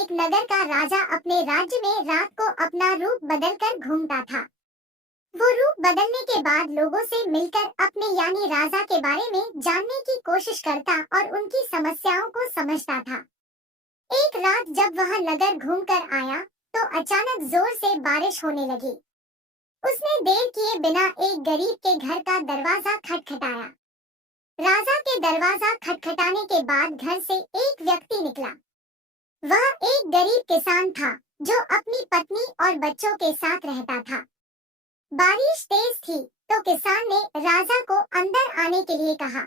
एक नगर का राजा अपने राज्य में रात को अपना रूप बदलकर घूमता था। वो रूप बदलने के बाद लोगों से मिलकर अपने यानी राजा के बारे में जानने की कोशिश करता और उनकी समस्याओं को समझता था। एक रात जब वह नगर घूमकर आया तो अचानक जोर से बारिश होने लगी। उसने देर किए बिना एक गरीब के घर का दरवाजा खटखटाया। राजा के दरवाजा खटखटाने के बाद घर से एक व्यक्ति निकला। वह एक गरीब किसान था जो अपनी पत्नी और बच्चों के साथ रहता था। बारिश तेज थी तो किसान ने राजा को अंदर आने के लिए कहा।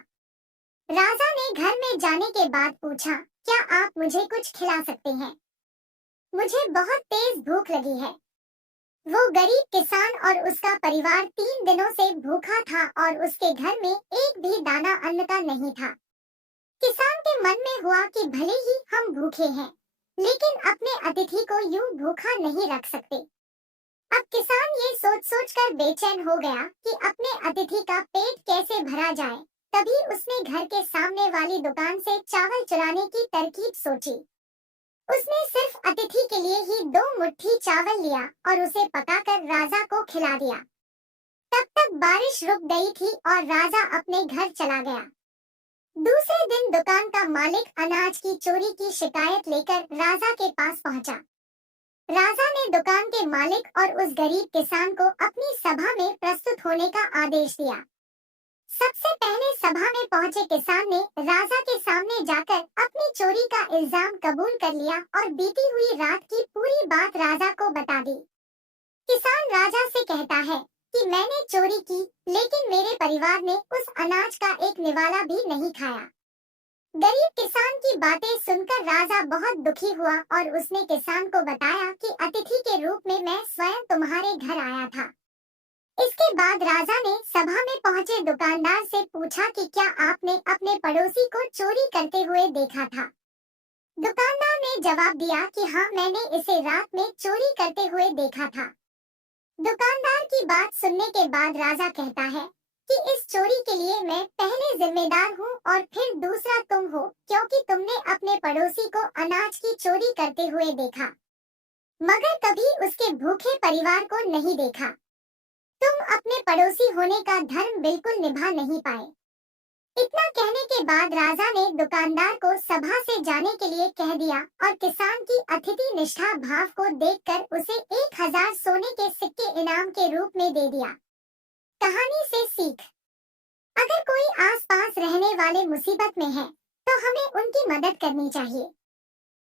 राजा ने घर में जाने के बाद पूछा, क्या आप मुझे कुछ खिला सकते हैं? मुझे बहुत तेज भूख लगी है। वो गरीब किसान और उसका परिवार 3 दिनों से भूखा था और उसके घर में एक भी दाना अन्न का नहीं था। किसान के मन में हुआ कि भले ही हम भूखे हैं, लेकिन अपने अतिथि को यूं भूखा नहीं रख सकते। अब किसान ये सोच सोच कर बेचैन हो गया कि अपने अतिथि का पेट कैसे भरा जाए। तभी उसने घर के सामने वाली दुकान से चावल चुराने की तरकीब सोची। उसने सिर्फ अतिथि के लिए ही 2 मुट्ठी चावल लिया और उसे पकाकर राजा को खिला दिया। तब तक बारिश रुक गई थी और राजा अपने घर चला गया। दूसरे दिन दुकान का मालिक अनाज की चोरी की शिकायत लेकर राजा के पास पहुंचा। राजा ने दुकान के मालिक और उस गरीब किसान को अपनी सभा में प्रस्तुत होने का आदेश दिया। सबसे पहले सभा में पहुंचे किसान ने राजा के सामने जाकर अपनी चोरी का इल्जाम कबूल कर लिया और बीती हुई रात की पूरी बात राजा को बता दी। किसान राजा से कहता है कि मैंने चोरी की, लेकिन मेरे परिवार ने उस अनाज का एक निवाला भी नहीं खाया। गरीब किसान की बातें सुनकर राजा बहुत दुखी हुआ और उसने किसान को बताया कि अतिथि के रूप में मैं स्वयं तुम्हारे घर आया था। इसके बाद राजा ने सभा में पहुंचे दुकानदार से पूछा कि क्या आपने अपने पड़ोसी को चोरी करते हुए देखा था? दुकानदार ने जवाब दिया कि हाँ, मैंने इसे रात में चोरी करते हुए देखा था। दुकानदार की बात सुनने के बाद राजा कहता है कि इस चोरी के लिए मैं पहले जिम्मेदार हूँ और फिर दूसरा तुम हो, क्योंकि तुमने अपने पड़ोसी को अनाज की चोरी करते हुए देखा, मगर कभी उसके भूखे परिवार को नहीं देखा। तुम अपने पड़ोसी होने का धर्म बिल्कुल निभा नहीं पाए। इतना कहने के बाद राजा ने दुकानदार को सभा से जाने के लिए कह दिया और किसान की अतिथि निष्ठा भाव को देखकर उसे 1000 सोने के सिक्के इनाम के रूप में दे दिया। कहानी से सीख, अगर कोई आसपास रहने वाले मुसीबत में है तो हमें उनकी मदद करनी चाहिए।